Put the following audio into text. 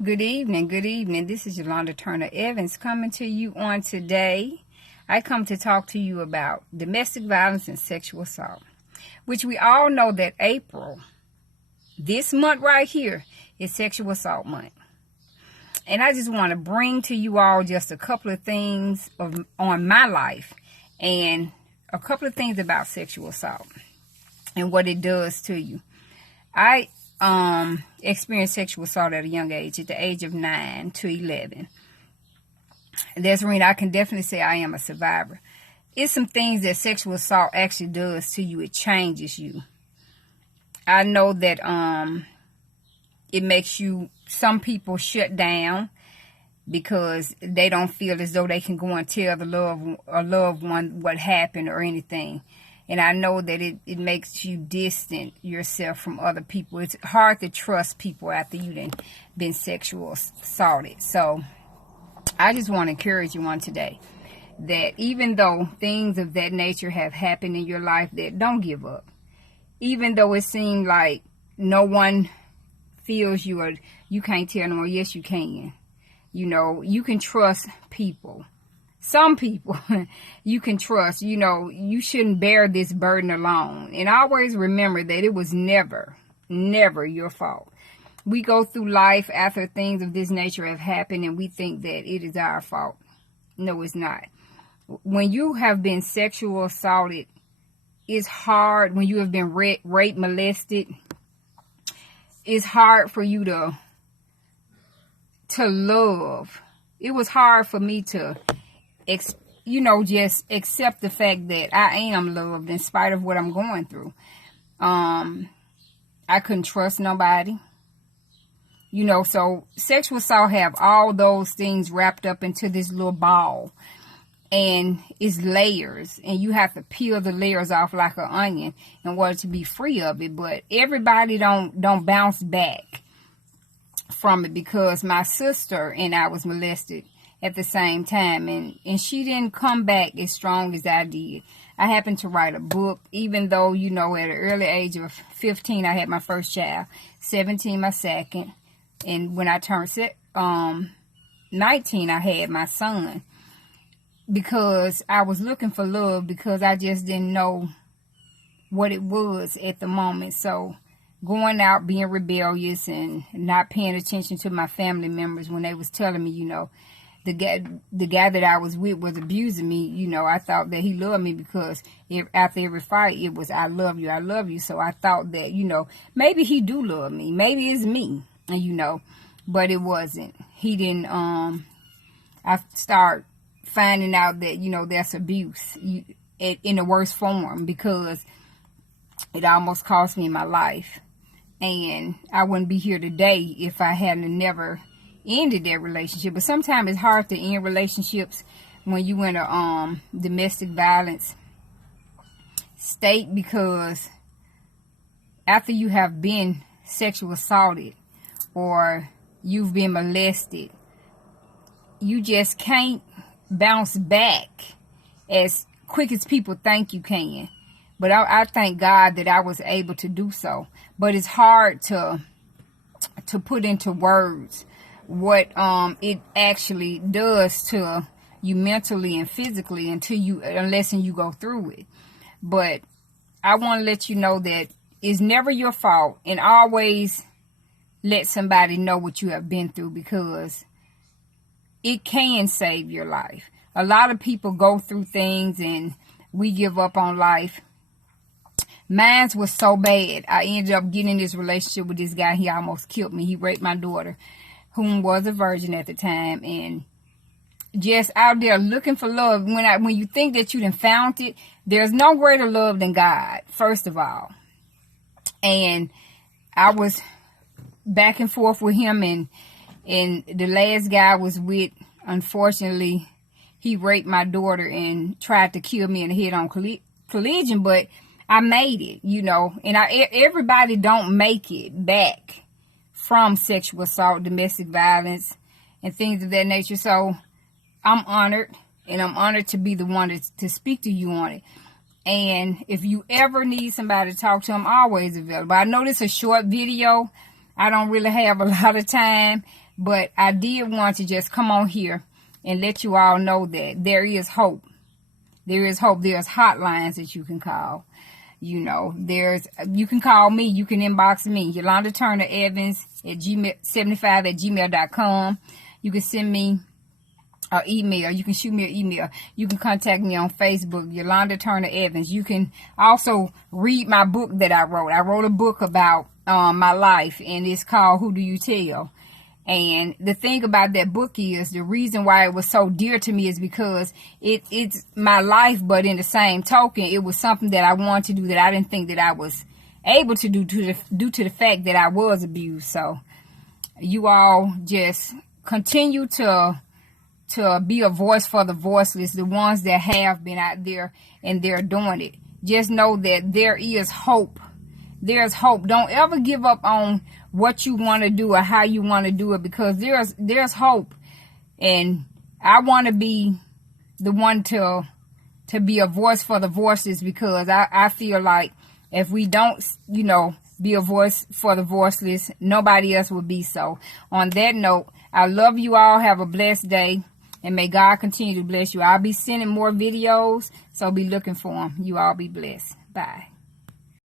Good evening, good evening. This is Yolanda Turner Evans coming to you on today. I come to talk to you about domestic violence and sexual assault, which we all know that April, this month right here, is Sexual Assault Month. And I just want to bring to you all just a couple of things on my life and a couple of things about sexual assault and what it does to you. I experienced sexual assault at a young age, at the age of 9 to 11. That's when I can definitely say I am a survivor. It's some things that sexual assault actually does to you. It changes you. I know that it makes you, some people shut down because they don't feel as though they can go and tell a loved one what happened or anything. And I know that it makes you distant yourself from other people. It's hard to trust people after you've been sexual assaulted. So I just want to encourage you on today that even though things of that nature have happened in your life, that don't give up. Even though it seemed like no one feels you or you can't tell them, or yes, you can. You know, you can trust people. Some people you can trust. You know, you shouldn't bear this burden alone. And always remember that it was never your fault. We go through life after things of this nature have happened and we think that it is our fault. No, it's not. When you have been sexual assaulted, it's hard. When you have been raped, molested, it's hard for you to love. It was hard for me to just accept the fact that I am loved in spite of what I'm going through. I couldn't trust nobody. You know, so sexual assault have all those things wrapped up into this little ball. And it's layers. And you have to peel the layers off like an onion in order to be free of it. But everybody don't bounce back from it, because my sister and I was molested at the same time, and she didn't come back as strong as I did. I happened to write a book, even though, you know, at an early age of 15, I had my first child, 17, my second, and when I turned 19, I had my son, because I was looking for love, because I just didn't know what it was at the moment. So going out, being rebellious and not paying attention to my family members when they was telling me, you know, the guy that I was with was abusing me, you know, I thought that he loved me, because after every fight, it was, I love you, I love you. So I thought that, you know, maybe he do love me. Maybe it's me, and you know, but it wasn't. He didn't, I start finding out that, you know, that's abuse in the worst form, because it almost cost me my life. And I wouldn't be here today if I hadn't never ended that relationship. But sometimes it's hard to end relationships when you in a domestic violence state, because after you have been sexual assaulted or you've been molested, you just can't bounce back as quick as people think you can. But I thank God that I was able to do so. But it's hard to put into words what it actually does to you mentally and physically unless you go through it. But I want to let you know that it's never your fault, and always let somebody know what you have been through, because it can save your life. A lot of people go through things and we give up on life. Mine was so bad. I ended up getting in this relationship with this guy. He almost killed me. He raped my daughter, whom was a virgin at the time, and just out there looking for love. When you think that you done found it, there's no greater love than God, first of all. And I was back and forth with him, and the last guy I was with, unfortunately, he raped my daughter and tried to kill me in the head-on collision, but I made it, you know. And everybody don't make it back from sexual assault, domestic violence, and things of that nature. So I'm honored, and I'm honored to be the one to speak to you on it. And if you ever need somebody to talk to, I'm always available. I know this is a short video. I don't really have a lot of time, But I did want to just come on here and let you all know that there is hope. There is hope. There's hotlines that you can call. You know, you can call me. You can inbox me, Yolanda Turner Evans at 75@gmail.com. You can send me an email. You can shoot me an email. You can contact me on Facebook, Yolanda Turner Evans. You can also read my book that I wrote. I wrote a book about my life, and it's called Who Do You Tell? And the thing about that book is, the reason why it was so dear to me is because it's my life, but in the same token, it was something that I wanted to do that I didn't think that I was able to do due to the fact that I was abused. So you all just continue to be a voice for the voiceless, the ones that have been out there and they're doing it. Just know that there is hope. There's hope. Don't ever give up on what you want to do or how you want to do it, because there's hope. And I want to be the one to be a voice for the voiceless, because I feel like if we don't, be a voice for the voiceless, nobody else will be. So on that note, I love you all. Have a blessed day, and may God continue to bless you. I'll be sending more videos, so be looking for them. You all be blessed. Bye.